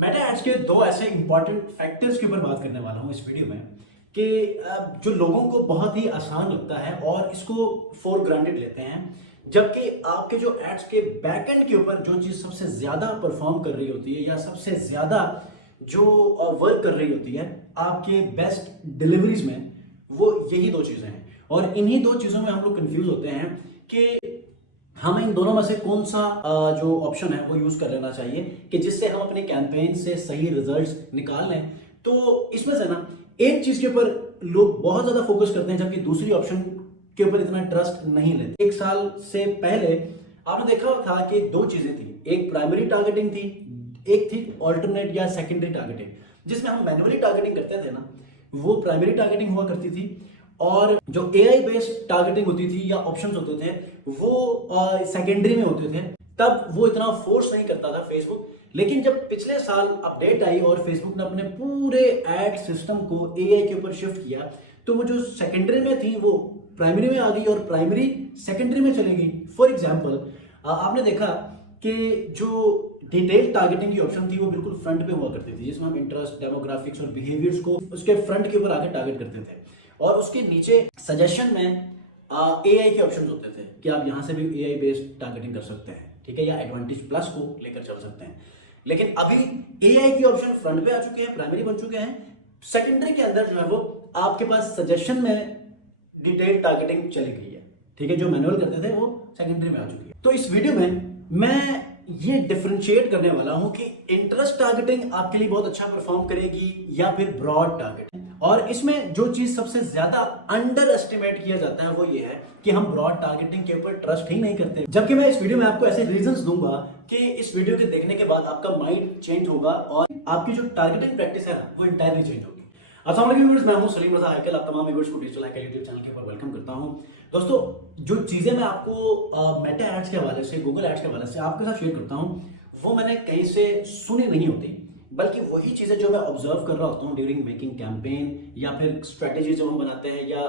Meta ads के दो ऐसे इंपॉर्टेंट फैक्टर्स के ऊपर बात करने वाला हूँ इस वीडियो में कि जो लोगों को बहुत ही आसान लगता है और इसको फॉर ग्रांटेड लेते हैं, जबकि आपके जो एड्स के बैकएंड के ऊपर जो चीज़ सबसे ज़्यादा परफॉर्म कर रही होती है या सबसे ज़्यादा जो वर्क कर रही होती है आपके बेस्ट डिलीवरीज में, वो यही दो चीज़ें हैं। और इन्हीं दो चीज़ों में हम लोग कंफ्यूज होते हैं कि हमें इन दोनों में से कौन सा जो ऑप्शन है वो यूज कर लेना चाहिए कि जिससे हम अपने कैंपेन से सही रिजल्ट्स निकाल लें। तो इसमें से ना एक चीज के ऊपर लोग बहुत ज्यादा फोकस करते हैं, जबकि दूसरी ऑप्शन के ऊपर इतना ट्रस्ट नहीं लेते। एक साल से पहले आपने देखा था कि दो चीजें थी, एक प्राइमरी टारगेटिंग थी, एक थी ऑल्टरनेट या सेकेंडरी टारगेटिंग। जिसमें हम मैन्युअली टारगेटिंग करते थे ना, वो प्राइमरी टारगेटिंग हुआ करती थी, और जो एआई बेस्ड टारगेटिंग होती थी या ऑप्शंस होते थे वो सेकेंडरी में होते थे। तब वो इतना फोर्स नहीं करता था फेसबुक। लेकिन जब पिछले साल अपडेट आई और फेसबुक ने अपने पूरे एड सिस्टम को एआई के ऊपर शिफ्ट किया, तो वो जो सेकेंडरी में थी वो प्राइमरी में आ गई और प्राइमरी सेकेंडरी में चली गई। फॉर एग्जाम्पल आपने देखा कि जो डिटेल टारगेटिंग की ऑप्शन थी वो बिल्कुल फ्रंट पे हुआ करती थी, जिसमें हम इंटरेस्ट, डेमोग्राफिक्स और बिहेवियर्स को उसके फ्रंट के ऊपर आके टारगेट करते थे। और उसके नीचे सजेशन में एआई के ऑप्शंस होते थे कि आप यहां से भी एआई बेस्ड टारगेटिंग कर सकते हैं, ठीक है, या एडवांटेज प्लस को लेकर चल सकते हैं। लेकिन अभी एआई के ऑप्शन फ्रंट पे आ चुके हैं, प्राइमरी बन चुके हैं। सेकेंडरी के अंदर जो है वो आपके पास सजेशन में डिटेल टारगेटिंग चली गई है, ठीक है, जो मैनुअल करते थे वो सेकेंडरी में आ चुकी है। तो इस वीडियो में मैं ये डिफरेंशिएट करने वाला हूं कि इंटरेस्ट टारगेटिंग आपके लिए बहुत अच्छा परफॉर्म करेगी या फिर ब्रॉड टारगेटिंग। और इसमें जो चीज सबसे ज्यादा अंडर एस्टिमेट किया जाता है वो ये है कि हम ब्रॉड टारगेटिंग के ऊपर ट्रस्ट ही नहीं करते। जबकि मैं इस वीडियो में आपको ऐसे रीजंस दूंगा कि इस वीडियो के देखने के बाद आपका माइंड चेंज होगा और आपकी जो टारगेटिंग प्रैक्टिस है ना वो इंटायरली चेंज होगी। अस्सलाम वालेकुम व्यूअर्स, मैं हूं सलीम रजा हैकल। आप तमाम व्यूअर्स को डिजिटल हैकल यूट्यूब चैनल के ऊपर वेलकम करता हूं। दोस्तों, जो चीजें मैं आपको मेटा एड्स के हवाले से, गूगल एड्स के हवाले से आपके साथ शेयर करता हूं, वो मैंने कहीं से सुनी नहीं होती, बल्कि वही चीजें जो मैं ऑब्जर्व कर रहा होता हूँ ड्यूरिंग मेकिंग कैंपेन, या फिर स्ट्रेटेजी जब हम बनाते हैं, या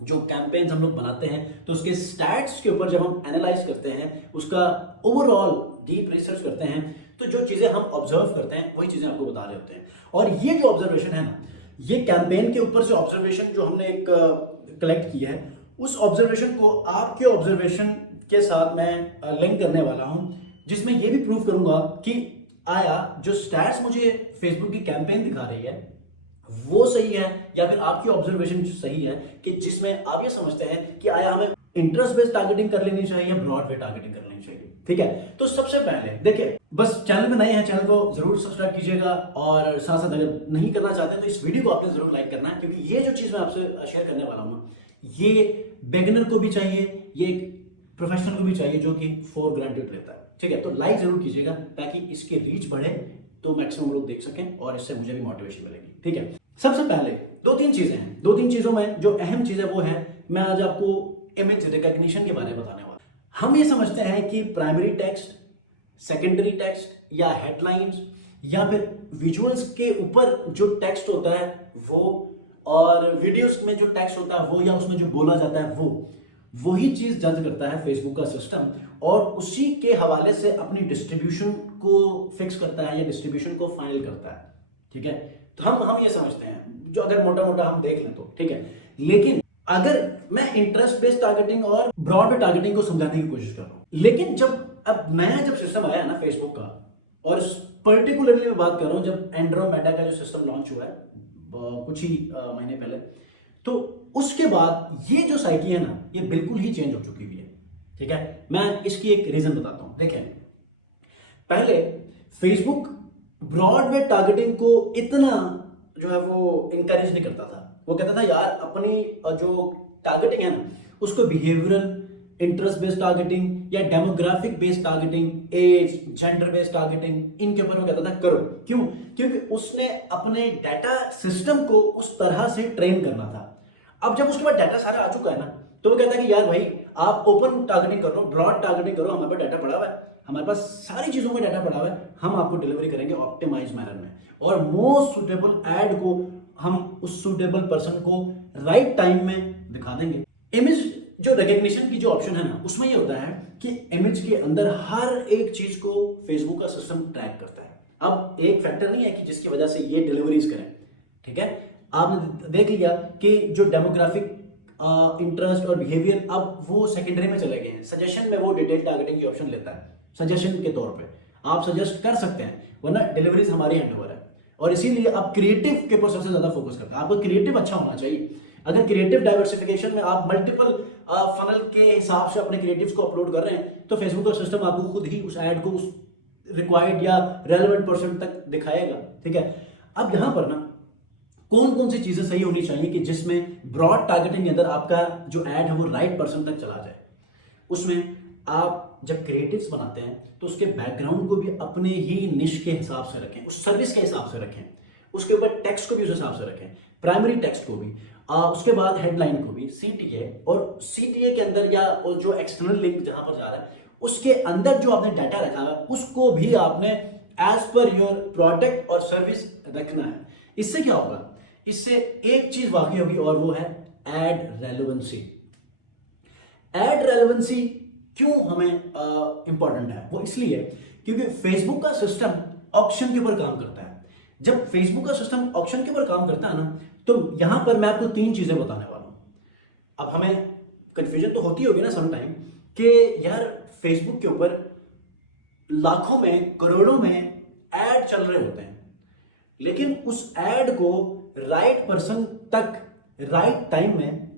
जो कैंपेन हम लोग बनाते हैं तो उसके स्टैट्स के ऊपर जब हम एनालाइज करते हैं, उसका ओवरऑल डीप रिसर्च करते हैं, तो जो चीजें हम ऑब्जर्व करते हैं वही चीजें आपको बता रहे होते हैं। और ये जो ऑब्जर्वेशन है ना, ये कैंपेन के ऊपर से ऑब्जर्वेशन जो हमने एक कलेक्ट किया है, उस ऑब्जर्वेशन को आपके ऑब्जर्वेशन के साथ मैं लिंक करने वाला हूं, जिसमें ये भी प्रूव करूंगा कि आया जो स्टैट्स मुझे फेसबुक की कैंपेन दिखा रही है वो सही है या फिर आपकी ऑब्जर्वेशन सही है, कि जिसमें आप ये समझते हैं कि आया हमें इंटरेस्ट बेस्ड टारगेटिंग कर लेनी चाहिए या ब्रॉड वे टारगेटिंग कर लेनी चाहिए। ठीक है, तो सबसे पहले देखिए, बस चैनल में नए हैं, चैनल को जरूर सब्सक्राइब कीजिएगा, और साथ साथ अगर नहीं करना चाहते हैं तो इस वीडियो को आपने जरूर लाइक करना है, क्योंकि ये जो चीज मैं आपसे शेयर करने वाला हूँ ये बिगिनर को भी चाहिए, ये प्रोफेशनल को भी चाहिए जो कि फॉर ग्रांटेड रहता है। ठीक है, तो लाइक जरूर कीजिएगा ताकि इसके रीच बढ़े, तो मैक्सिमम लोग देख सकें और इससे मुझे भी मोटिवेशन मिलेगी। ठीक है, सबसे पहले दो तीन चीजें हैं, दो तीन चीजों में जो अहम चीज है वो है, मैं आज आपको इमेज रिकॉग्निशन के बारे में बताने वाला। हम ये समझते हैं कि प्राइमरी टेक्स्ट, सेकेंडरी टेक्स्ट या हेडलाइंस या फिर विजुअल्स के ऊपर जो टेक्स्ट होता है वो, और वीडियोस में जो टेक्स्ट होता है वो, या उसमें जो बोला जाता है वो, वही चीज जज करता है फेसबुक का सिस्टम, और उसी के हवाले से अपनी डिस्ट्रीब्यूशन को फिक्स करता है या डिस्ट्रीब्यूशन को फाइनल करता है। ठीक है, तो हम ये समझते हैं, जो अगर मोटा मोटा हम देख लें तो ठीक है। लेकिन अगर मैं इंटरेस्ट बेस्ड टारगेटिंग और ब्रॉड टारगेटिंग को समझाने की कोशिश कर रहा हूं, लेकिन अब नया जब सिस्टम आया ना फेसबुक का, और पर्टिकुलरली मैं बात कर रहा हूं जब एंड्रोमेडा का जो सिस्टम लॉन्च हुआ है कुछ ही महीने पहले, तो उसके बाद ये जो साइकिल है ना ये बिल्कुल ही चेंज हो चुकी हुई है। ठीक है, मैं इसकी एक रीजन बताता हूं। देखें, पहले फेसबुक ब्रॉडवे टारगेटिंग को इतना जो है वो इंकरेज नहीं करता था। वो कहता था यार अपनी जो टारगेटिंग है ना उसको बिहेवियरल, इंटरेस्ट बेस्ड टारगेटिंग या demographic based targeting, age, gender based targeting, इनके ऊपर वो कहता था करो। क्यों? क्योंकि उसने अपने डाटा सिस्टम को उस तरह से ट्रेन करना था। अब जब उसके बाद डाटा सारा आ चुका है ना, तो वो कहता है कि यार भाई आप ओपन टारगेटिंग करो, ब्रॉड टारगेटिंग करो, हमारे पास डाटा पड़ा हुआ है, हमारे पास सारी चीजों में डाटा पड़ा हुआ है, हम आपको डिलीवरी करेंगे ऑप्टिमाइज मैनर में, और मोस्ट सुटेबल एड को हम उस सुटेबल पर्सन को राइट टाइम में दिखा देंगे। इमेज जो रिकग्निशन की जो ऑप्शन है ना उसमें ये होता है कि इमेज के अंदर हर एक चीज को फेसबुक का सिस्टम ट्रैक करता है। अब एक फैक्टर नहीं है कि जिसकी वजह से ये डिलीवरीज करें, ठीक है। आपने देख लिया कि जो डेमोग्राफिक इंटरेस्ट और बिहेवियर अब वो सेकेंडरी में चले गए हैं। सजेशन में वो डिटेल टारगेटिंग की ऑप्शन लेता है, सजेशन के तौर पे आप सजेस्ट कर सकते हैं, वरना डिलीवरीज हमारी हैंड ओवर है। और इसीलिए आप क्रिएटिव के ऊपर सबसे ज्यादा फोकस करते हैं। आपको क्रिएटिव अच्छा होना चाहिए। अगर क्रिएटिव डाइवर्सिफिकेशन में आप मल्टीपल फनल के हिसाब से अपने क्रिएटिव्स को अपलोड कर रहे हैं, तो फेसबुक का सिस्टम आपको खुद ही उस ऐड को उस रिक्वायर्ड या रेलेवेंट पर्सन तक दिखाएगा, ठीक है। अब यहां पर ना कौन कौन सी चीजें सही होनी चाहिए कि जिसमें ब्रॉड टारगेटिंग के अंदर आपका जो ऐड है वो राइट पर्सन तक चला जाए। उसमें आप जब क्रिएटिव्स बनाते हैं तो उसके बैकग्राउंड को भी अपने ही निश के हिसाब से रखें, उस सर्विस के हिसाब से रखें, उसके ऊपर टेक्स्ट को भी उस हिसाब से रखें, प्राइमरी टेक्स्ट को भी, उसके बाद हेडलाइन को भी, सीटीए, और सीटीए के अंदर या जो एक्सटर्नल लिंक जहां पर जा रहा है उसके अंदर जो आपने डाटा रखा है उसको भी आपने एज पर योर प्रोडक्ट और सर्विस रखना है। इससे क्या होगा, इससे एक चीज वाकई होगी और वो है एड रेलेवेंसी। एड रेलेवेंसी क्यों हमें इंपॉर्टेंट है, वो इसलिए क्योंकि फेसबुक का सिस्टम ऑक्शन के ऊपर काम करता है। जब फेसबुक का सिस्टम ऑक्शन के ऊपर काम करता है ना, तो यहां पर मैं आपको 3 चीजें बताने वाला हूं। अब हमें कंफ्यूजन तो होती होगी ना समटाइम कि यार फेसबुक के ऊपर लाखों में करोड़ों में ऐड चल रहे होते हैं, लेकिन उस ऐड को राइट पर्सन तक राइट टाइम में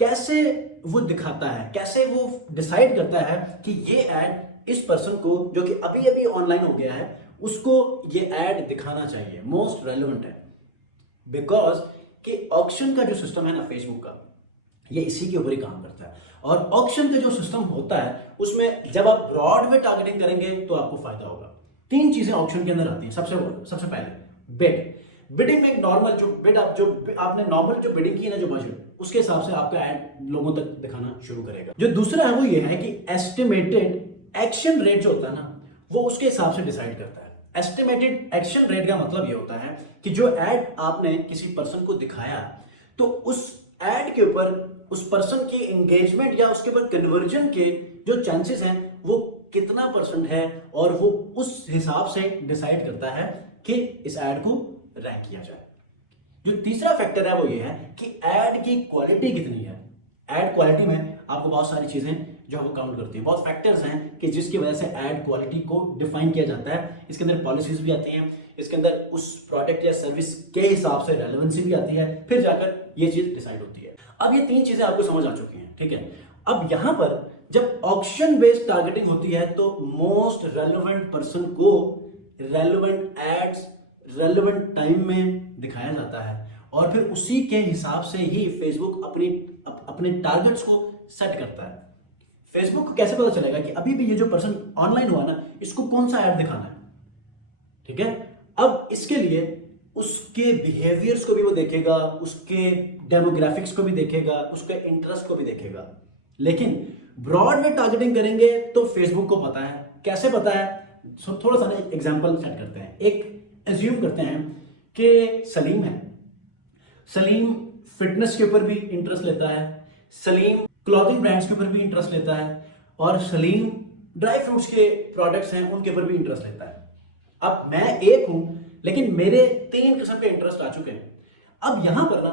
कैसे वो दिखाता है, कैसे वो डिसाइड करता है कि ये ऐड इस पर्सन को जो कि अभी अभी ऑनलाइन हो गया है उसको ये ऐड दिखाना चाहिए, मोस्ट रेलेवेंट है। बिकॉज कि ऑक्शन का जो सिस्टम है ना फेसबुक का, ये इसी के ऊपर ही काम करता है। और ऑक्शन का जो सिस्टम होता है उसमें जब आप ब्रॉड में टारगेटिंग करेंगे तो आपको फायदा होगा। 3 चीजें ऑक्शन के अंदर आती हैं। सबसे पहले बिड। बिडिंग में एक नॉर्मल जो बिड आप जो आपने नॉर्मल जो बिडिंग की है ना, जो बजट, उसके हिसाब से आपका ऐड लोगों तक दिखाना शुरू करेगा। जो दूसरा है वो ये है कि एस्टिमेटेड एक्शन रेट जो होता है ना, वो उसके हिसाब से डिसाइड करता है। एस्टिमेटेड एक्शन रेट का मतलब ये होता है कि जो ऐड आपने किसी पर्सन को दिखाया तो उस ऐड के ऊपर उस पर्सन की एंगेजमेंट या उसके ऊपर कन्वर्जन के जो चांसेस हैं वो कितना परसेंट है, और वो उस हिसाब से डिसाइड करता है कि इस ऐड को रैंक किया जाए। जो तीसरा फैक्टर है वो ये है कि ऐड की क्वालिटी कितनी है। ऐड क्वालिटी में आपको बहुत सारी चीजें जो वो काउंट करती है, बहुत फैक्टर्स हैं कि जिसकी वजह से ऐड क्वालिटी को डिफाइन किया जाता है। इसके अंदर पॉलिसीज भी आती हैं, इसके अंदर उस प्रोडक्ट या सर्विस के हिसाब से रेलेवेंसी भी आती है, फिर जाकर ये चीज डिसाइड होती है। अब ये 3 चीजें आपको समझ आ चुकी हैं, ठीक है। अब यहां पर जब ऑक्शन बेस्ड टारगेटिंग होती है तो मोस्ट रेलेवेंट पर्सन को रेलेवेंट एड्स रेलेवेंट टाइम में दिखाया जाता है, और फिर उसी के हिसाब से ही फेसबुक अपने टारगेट्स को सेट करता है। फेसबुक को कैसे पता चलेगा कि अभी भी ये जो पर्सन ऑनलाइन हुआ ना, इसको कौन सा ऐड दिखाना है, ठीक है। अब इसके लिए उसके बिहेवियर्स को भी वो देखेगा, उसके डेमोग्राफिक्स को भी देखेगा, उसके इंटरेस्ट को भी देखेगा। लेकिन ब्रॉड में टारगेटिंग करेंगे तो फेसबुक को पता है। कैसे पता है, थोड़ा सा एग्जांपल सेट करते हैं। एक एज्यूम करते हैं कि सलीम है, सलीम फिटनेस के ऊपर भी इंटरेस्ट लेता है, सलीम क्लॉथिंग ब्रांड्स के ऊपर भी इंटरेस्ट लेता है, और सलीम ड्राई फ्रूट्स के प्रोडक्ट्स हैं उनके ऊपर भी इंटरेस्ट लेता है। अब मैं एक हूं लेकिन मेरे 3 किस्म के इंटरेस्ट आ चुके हैं। अब यहां पर ना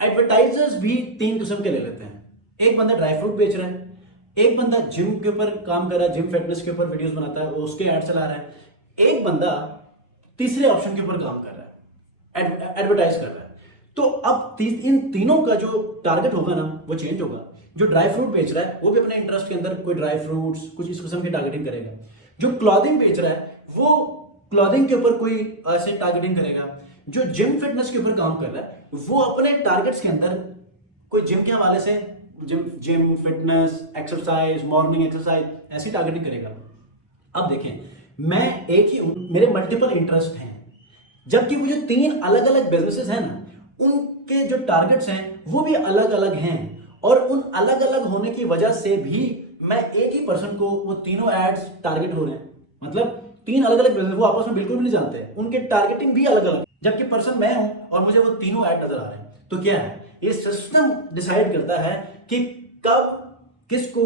एडवर्टाइजर्स भी 3 किस्म के ले लेते हैं। एक बंदा ड्राई फ्रूट बेच रहा है, एक बंदा जिम के ऊपर काम कर रहा है, जिम फिटनेस के ऊपर वीडियोस बनाता है, उसके ऐड चला रहा है, एक बंदा तीसरे ऑप्शन के ऊपर काम कर रहा है, एडवर्टाइज कर रहा है। तो अब इन तीनों का जो टारगेट होगा ना वो चेंज होगा। जो ड्राई फ्रूट बेच रहा है वो भी अपने इंटरेस्ट के अंदर कोई ड्राई फ्रूट्स कुछ इस किस्म की टारगेटिंग करेगा। जो क्लॉथिंग बेच रहा है वो क्लॉथिंग के ऊपर कोई ऐसे टारगेटिंग करेगा। जो जिम फिटनेस के ऊपर काम कर रहा है वो अपने टारगेट्स के अंदर कोई जिम के हवाले से gym fitness exercise morning exercise ऐसी टारगेटिंग करेगा। अब देखें, मैं एक ही हूं, मेरे मल्टीपल इंटरेस्ट हैं, जबकि वो जो 3 अलग अलग बिजनेसेस हैं ना उनके जो टारगेट्स हैं वो भी अलग अलग हैं, और उन अलग अलग होने की वजह से भी मैं एक ही पर्सन को वो तीनों एड्स टारगेट हो रहे हैं। मतलब 3 अलग अलग बिजनेस वो आपस में बिल्कुल भी नहीं जानते हैं, उनके टारगेटिंग भी अलग अलग, जबकि पर्सन मैं हूं और मुझे वो तीनों ऐड नजर आ रहे हैं। तो क्या है, ये सिस्टम डिसाइड करता है कि कब किसको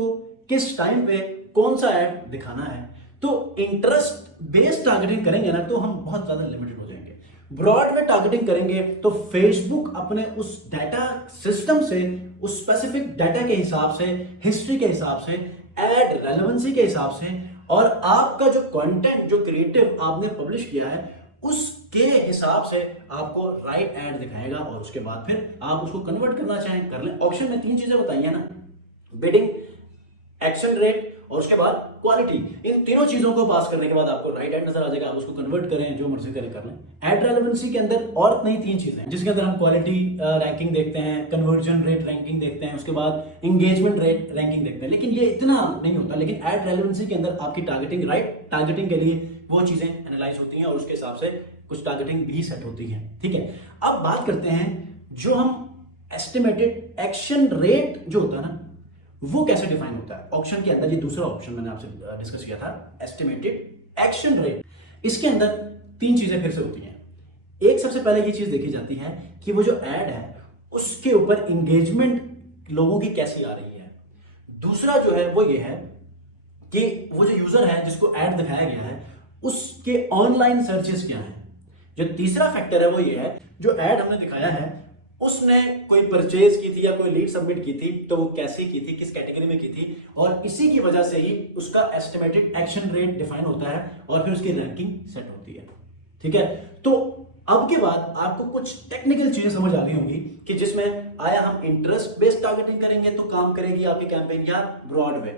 किस टाइम पे कौन सा ऐड दिखाना है। तो इंटरेस्ट बेस्ड टारगेटिंग करेंगे ना तो हम बहुत ज्यादा लिमिटेड हो जाएंगे। ब्रॉड में टारगेटिंग करेंगे तो फेसबुक अपने उस डाटा सिस्टम से, उस स्पेसिफिक डाटा के हिसाब से, हिस्ट्री के हिसाब से, एड रेलेवेंसी के हिसाब से, और आपका जो कंटेंट, जो क्रिएटिव आपने पब्लिश किया है उसके हिसाब से आपको राइट एड दिखाएगा। और उसके बाद फिर आप उसको कन्वर्ट करना चाहें कर लें। ऑप्शन में 3 चीजें बताई है ना, बिडिंग, एक्शन रेट और उसके बाद क्वालिटी। इन तीनों चीजों को पास करने के बाद आपको राइट एड नजर आ जाएगा। आप उसको कन्वर्ट करें, जो मर्जी करें कर लें। एड रेलेवेंसी के अंदर और नई 3 चीजें हैं जिसके अंदर हम क्वालिटी रैंकिंग देखते हैं, कन्वर्जन रेट रैंकिंग देखते हैं, उसके बाद एंगेजमेंट रेट रैंकिंग देखते हैं। लेकिन ये इतना नहीं होता। लेकिन एड रेलेवेंसी के अंदर आपकी टारगेटिंग, राइट टारगेटिंग के लिए वो चीजें एनालाइज होती हैं और उसके हिसाब से कुछ टारगेटिंग भी सेट होती है। ठीक है, अब बात करते हैं जो हम एस्टिमेटेड एक्शन रेट जो होता है ना, वो कैसे डिफाइन होता है। ऑप्शन के अंदर ये दूसरा ऑप्शन मैंने आपसे डिस्कस किया था, एस्टिमेटेड एक्शन रेट। इसके अंदर 3 चीजें फिर से होती हैं। एक, सबसे पहले ये चीज देखी जाती है कि वो जो एड है उसके ऊपर इंगेजमेंट लोगों की कैसी आ रही है। दूसरा जो है वो ये है कि वो जो यूजर है जिसको एड दिखाया गया है उसके ऑनलाइन सर्चेस क्या हैं। जो तीसरा फैक्टर है वो ये है, जो एड हमने दिखाया है उसने कोई परचेज की थी या कोई लीड सबमिट की थी तो वो कैसे की थी, किस कैटेगरी में की थी, और इसी की वजह से ही उसका एस्टिमेटेड एक्शन रेट डिफाइन होता है और फिर उसकी रैंकिंग सेट होती है। ठीक है, तो अब के बाद आपको कुछ टेक्निकल चीजें समझ आ गई होंगी कि जिसमें आया हम इंटरेस्ट बेस्ड टारगेटिंग करेंगे तो काम करेगी आपकी कैंपेन या ब्रॉड वे।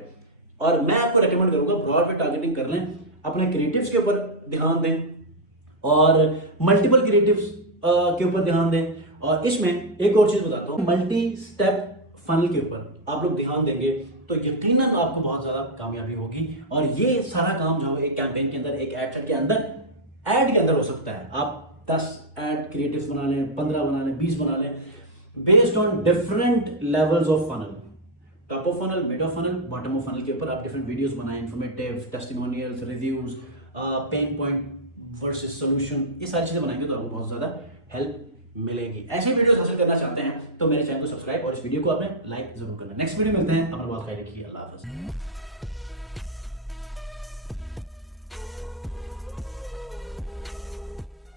और मैं आपको रेकमेंड करूंगा ब्रॉड वे टारगेटिंग कर लें, अपने क्रिएटिव्स के ऊपर ध्यान दें और मल्टीपल क्रिएटिव्स के ऊपर ध्यान दें। और इसमें एक और चीज बताता हूं, मल्टी स्टेप फनल के ऊपर आप लोग ध्यान देंगे तो यकीनन आपको बहुत ज्यादा कामयाबी होगी। और ये सारा काम जो है एक कैंपेन के अंदर, एक एड सेट के अंदर, एड के अंदर हो सकता है। आप 10 एड क्रिएटिव्स बना लें, 15 बना लें, 20 बना लें, based on different levels of funnel, top of funnel, mid of funnel, bottom of funnel के ऊपर आप डिफरेंट वीडियोस बनाएं, informative, testimonials, reviews, pain point versus solution, ये सारी चीजें बनाएंगे तो आपको बहुत ज्यादा हेल्प मिलेगी। ऐसे वीडियोस हासिल करना चाहते हैं तो मेरे चैनल को सब्सक्राइब और इस वीडियो को आपने लाइक जरूर करना। नेक्स्ट वीडियो मिलते हैं, अपना बहुत ख्याल रखिए, अल्लाह हाफ़िज़।